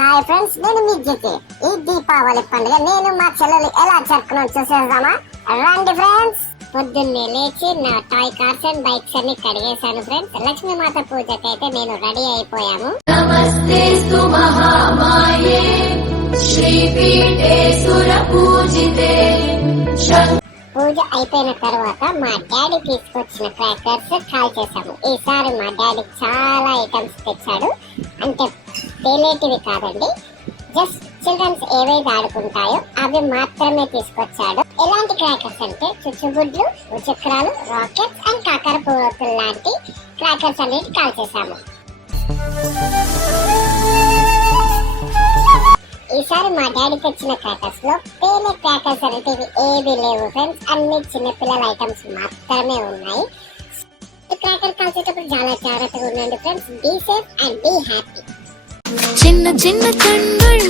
Hi friends, నేను మీ జితి. ఈ దీపావళి పండుగ నేను మా చెల్లెలు ఎలా జరుపుకున్నాం చూసేద్దామా? రండి ఫ్రెండ్స్. పొద్దున్నే లేచి నా టాయ్ కార్స్ అండ్ బైక్స్ అన్ని కడిగేశాను ఫ్రెండ్స్. లక్ష్మీ మాత పూజకైతే నేను రెడీ అయిపోయాము. నమస్తేస్తు మహామాయే శ్రీపీఠే సురపూజితే. పూజ అయిపోయిన తర్వాత మా డాడీ తీసుకొచ్చిన క్రాకర్స్ కాల్ చేసాము. ఈసారి మా డాడీ చాలా ఐటమ్స్ తెచ్చాడు. అంటే తేలేటివి కాదండి, జస్ట్ చిల్డ్రన్స్ ఏవైతే ఆడుకుంటాయో అవి మాత్రమే తీసుకొచ్చాడు. ఎలాంటి క్రాకర్స్ అంటే చుచ్చుబుడ్లు, చక్రాలు, రాకెట్స్ అండ్ కాకర పువ్వులు లాంటి క్రాకర్స్ అనేది కాల్ చేసాము. ఈసారి మా డాడీ తెచ్చిన క్రాకర్స్ లో తేనె క్రాకర్స్ అనేటివి ఏవి లేవు ఫ్రెండ్స్. అన్ని చిన్నపిల్లల ఐటమ్స్ మాత్రమే ఉన్నాయి. క్రాకర్ కాల్చేటప్పుడు చాలా జాగ్రత్తగా ఉండండి friends. Be safe and be happy. చిన్న చిన్న కన్నులు